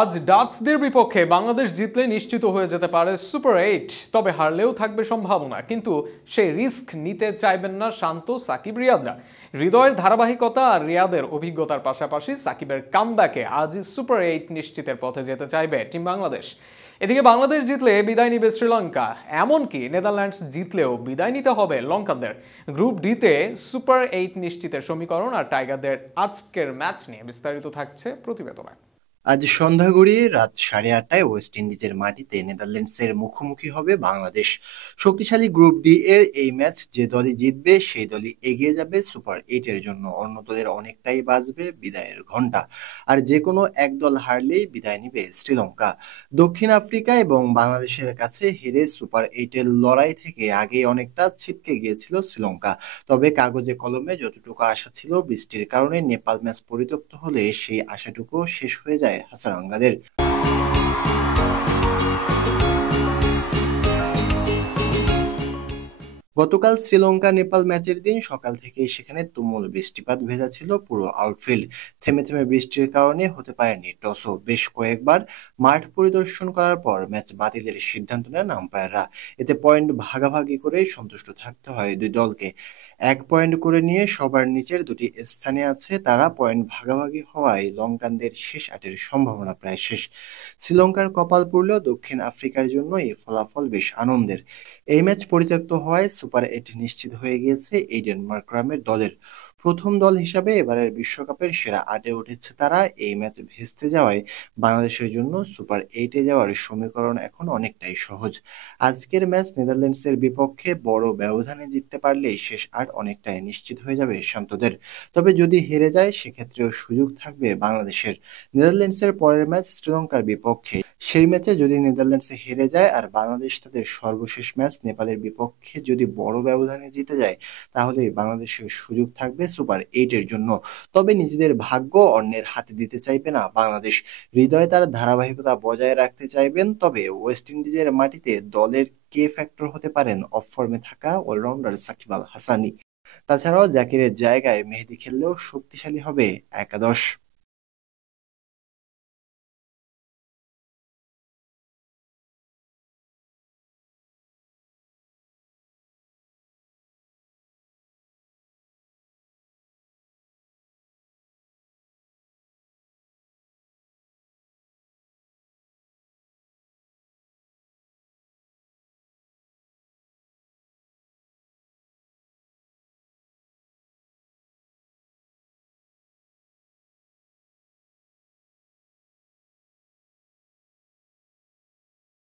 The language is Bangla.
আজ ডাচদের বিপক্ষে বাংলাদেশ জিতলে নিশ্চিত হয়ে যেতে পারে সুপার 8, তবে হারলেও থাকবে সম্ভাবনা। কিন্তু সেই রিস্ক নিতে চাইবেন না শান্ত সাকিব রিয়াদরা। হৃদয়ের ধারাবাহিকতা আর রিয়াদের অভিজ্ঞতার পাশাপাশি সাকিবের কামব্যাকে আজ সুপার 8 নিশ্চিতের পথে যেতে চাইবে টিম বাংলাদেশ। এদিকে বাংলাদেশ জিতলে বিদায় নিবে শ্রীলঙ্কা, এমনকি নেদারল্যান্ডস জিতলেও বিদায় নিতে হবে লঙ্কানদের। গ্রুপ ডিতে সুপার 8 নিশ্চিতের সমীকরণ আর টাইগারদের আজকের ম্যাচ নিয়ে বিস্তারিত থাকছে প্রতিবেদনে। আজ সন্ধ্যা গড়িয়ে রাত 8:30টায় ওয়েস্ট ইন্ডিজের মাটিতে নেদারল্যান্ডসের মুখোমুখি হবে বাংলাদেশ। শক্তিশালী গ্রুপ ডি এর এই ম্যাচ যে দলই জিতবে সেই দলই এগিয়ে যাবে সুপার 8-এর জন্য। অন্য দলের অনেকটাই বাজবে বিদায়ের ঘণ্টা, আর যে কোনো এক দল হারলেই বিদায় নিবে শ্রীলঙ্কা। দক্ষিণ আফ্রিকা এবং বাংলাদেশের কাছে হেরে সুপার 8-এর লড়াই থেকে আগেই অনেকটা ছিটকে গিয়েছিল শ্রীলঙ্কা। তবে কাগজে কলমে যতটুকু আশা ছিল, বৃষ্টির কারণে নেপাল ম্যাচ পরিত্যক্ত হলে সেই আশাটুকু শেষ হয়ে যায় হাসারাঙ্গাদের। গতকাল শ্রীলঙ্কা নেপাল ম্যাচের দিন সকাল থেকেই সেখানে তুমুল বৃষ্টিপাত ভেজা ছিল পুরো আউটফিল্ড। থেমে থেমে বৃষ্টির কারণে হতে পারেনি টসও। বেশ কয়েকবার মাঠ পরিদর্শন করার পর ম্যাচ বাতিলের সিদ্ধান্ত নেন আম্পায়াররা। এতে পয়েন্ট ভাগাভাগি করে সন্তুষ্ট থাকতে হয় দুই দলকে। 1 পয়েন্ট করে নিয়ে সবার নিচের দুটি স্থানে আছে তারা। পয়েন্ট ভাগাভাগি হওয়ায় লঙ্কানদের শেষ 8-এর সম্ভাবনা প্রায় শেষ। শ্রীলঙ্কার কপাল পুড়লেও দক্ষিণ আফ্রিকার জন্য এই ফলাফল বেশ আনন্দের। এই ম্যাচ পরিত্যক্ত হওয়ায় সুপার 8 নিশ্চিত হয়ে গিয়েছে এই ডেনমার্ক দলের। প্রথম দল হিসাবে এবারের বিশ্বকাপের সেরা 8-এ উঠেছে তারা। এই ম্যাচ ভেস্তে যাওয়ায় বাংলাদেশের জন্য সুপার 8-এ যাওয়ার সমীকরণ এখন অনেকটাই সহজ। আজকের ম্যাচ নেদারল্যান্ডসের বিপক্ষে বড় ব্যবধানে জিততে পারলেই শেষ 8 অনেকটাই নিশ্চিত হয়ে যাবে শান্তদের। তবে যদি হেরে যায় সেক্ষেত্রেও সুযোগ থাকবে বাংলাদেশের। নেদারল্যান্ডসের পরের ম্যাচ শ্রীলঙ্কার বিপক্ষে। সেই ম্যাচে যদি নেদারল্যান্ডসে হেরে যায় আর বাংলাদেশ তাদের সর্বশেষ ম্যাচ নেপালের বিপক্ষে যদি বড় ব্যবধানে জিতে যায়, তাহলে বাংলাদেশের সুযোগ থাকবে সুপার 8-এর জন্য। তবে নিজেদের ভাগ্য অন্যের হাতে দিতে চাইবে না বাংলাদেশ। হৃদয়ে তার ধারাবাহিকতা বজায় রাখতে চাইবেন। তবে ওয়েস্ট ইন্ডিজের মাটিতে দলের কে ফ্যাক্টর হতে পারেন অফ ফর্মে থাকা অলরাউন্ডার সাকিব আল হাসানি। তাছাড়াও জাকিরের জায়গায় মেহেদী খেললেও শক্তিশালী হবে একাদশ।